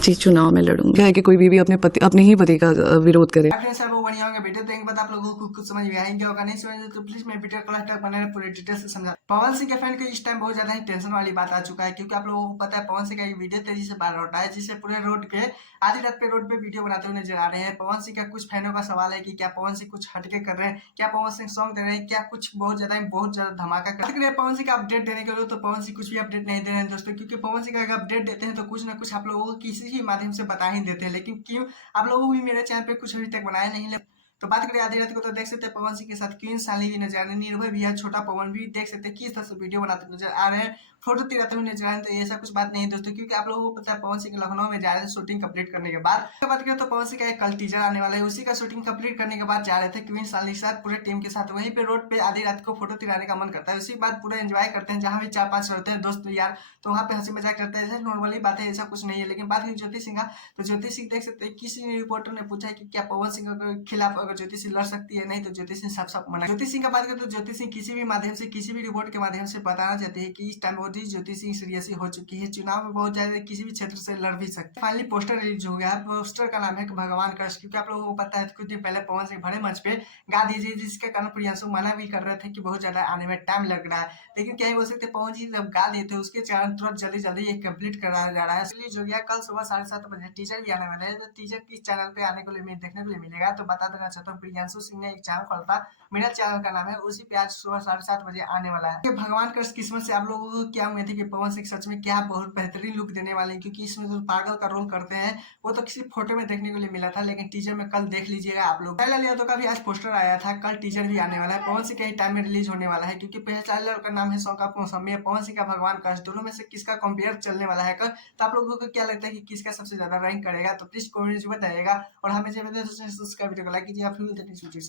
जी चुनाव में लड़ूंगी। क्या है कि कोई बीवी अपने ही पति का विरोध करे। सर वो बढ़िया होगा वीडियो देखेंगे बाद आप लोगों को कुछ समझ में आएंगे होगा नहीं समझ तो प्लीज मैं वीडियो को लास्ट तक बनाने पूरे डिटेल से समझा। पवन सिंह के फैन को इस टाइम बहुत ज्यादा ही टेंशन वाली बात आ चुका है क्योंकि आप लोगों को पता है पवन सिंह का ये वीडियो तेजी से वायरल होता है जिससे पूरे रोड पे आधी रात पे रोड पे वीडियो बनाते हुए नजर आ रहे हैं। पवन सिंह का कुछ फैनों का सवाल है कि क्या पवन सिंह कुछ हटके कर रहे हैं, क्या पवन सिंह सॉन्ग दे रहे हैं, क्या कुछ बहुत ज्यादा धमाका कर रहे हैं पवन सिंह का अपडेट देने के लिए। तो पवन सिंह कुछ भी अपडेट नहीं दे रहे हैं दोस्तों क्योंकि पवन सिंह का अगर अपडेट देते हैं तो कुछ ना कुछ आप लोगों को किसी भी माध्यम से बता ही देते हैं, लेकिन क्यों आप लोगों को भी मेरे चैनल पे कुछ अभी तक बनाया नहीं। तो बात करें आधी रात को तो देख सकते हैं पवन सिंह के साथ क्वीन साली भी नजर आ रहे हैं, निर्भय भी है, छोटा पवन भी देख सकते हैं किस तरह से वीडियो बनाते नजर आ रहे हैं, फोटो तिराते हुए नजर आ रहे हैं। तो ऐसा कुछ बात नहीं है दोस्तों क्योंकि आप लोगों को पता है पवन सिंह लखनऊ में जा रहे हैं शूटिंग कंप्लीट करने के बाद। बात करें तो पवन सिंह का एक कल टीजर आने वाला है, उसी का शूटिंग कंप्लीट करने के बाद जा रहे थे क्वीन साली के साथ पूरे टीम के साथ वहीं पे रोड पे आधी रात को फोटो तिराने का मन करता है। उसी बाद पूरा एंजॉय करते हैं जहाँ भी 4-5 रहते हैं दोस्त यार, तो वहाँ पे हंसी मजाक करते हैं, नॉर्मली बात है, ऐसा कुछ नहीं है। लेकिन बात करें ज्योति सिंह का तो ज्योति सिंह देख सकते हैं किसी ने रिपोर्टर ने पूछा कि क्या पवन सिंह के खिलाफ अगर ज्योति सिंह लड़ सकती है, नहीं तो ज्योति सिंह साफ साफ मना। ज्योति सिंह का बात करें तो ज्योति सिंह किसी भी माध्यम से किसी भी रिपोर्ट के माध्यम से बताना चाहते हैं कि इस टाइम मोदी ज्योति सिंह सीरियस हो चुकी है, चुनाव में बहुत ज्यादा किसी भी क्षेत्र से लड़ भी सकते हैं। फाइनली पोस्टर रिलीज हो गया, पोस्टर का नाम है भगवान का, क्योंकि आप लोगों को पता है कुछ दिन पहले पवन सिंह बड़े मंच पे गा दीजिए जिसके कारण प्रियांशु मना भी कर रहे थे कि बहुत ज्यादा आने में टाइम लग रहा है, लेकिन क्या ही बोल सकते पवन जी जब गा दिए थे उसके कारण तुरंत जल्दी जल्दी ये कंप्लीट कराया जा रहा है। इसलिए जो गया कल सुबह 7:30 बजे टीजर भी आने वाला है, तो टीजर किस चैनल पे आने को देखने को मिलेगा तो बता देना चाहता हूँ प्रियांशु सिंह ने एक चैनल खोला था, मेरा चैनल का नाम है, उसी पे आज सुबह 7:30 बजे आने वाला है। भगवान का किस्मत से आप लोगों को क्या उम्मीद है कि पवन सिंह सच में क्या बहुत बेहतरीन लुक देने वाले हैं, क्योंकि इसमें जो पागल का रोल करते हैं वो तो किसी फोटो में देखने को मिला था, लेकिन टीजर में कल देख लीजिएगा आप लोग। पहला लिया तो का भी आज पोस्टर आया था, कल टीजर भी आने वाला है, पवन सिंह का ही टाइम में रिलीज होने वाला है क्योंकि पहला का नाम है सौंग ऑफ मौसमी, पवन सिंह का भगवान का, दोनों में से किसका कंपेयर चलने वाला है कल। तो आप लोगों को क्या लगता है कि किसका सबसे ज्यादा रैंक करेगा, तो प्लीज कमेंट में बताइएगा और हमें सब्सक्राइब वीडियो को लाइक कीजिए।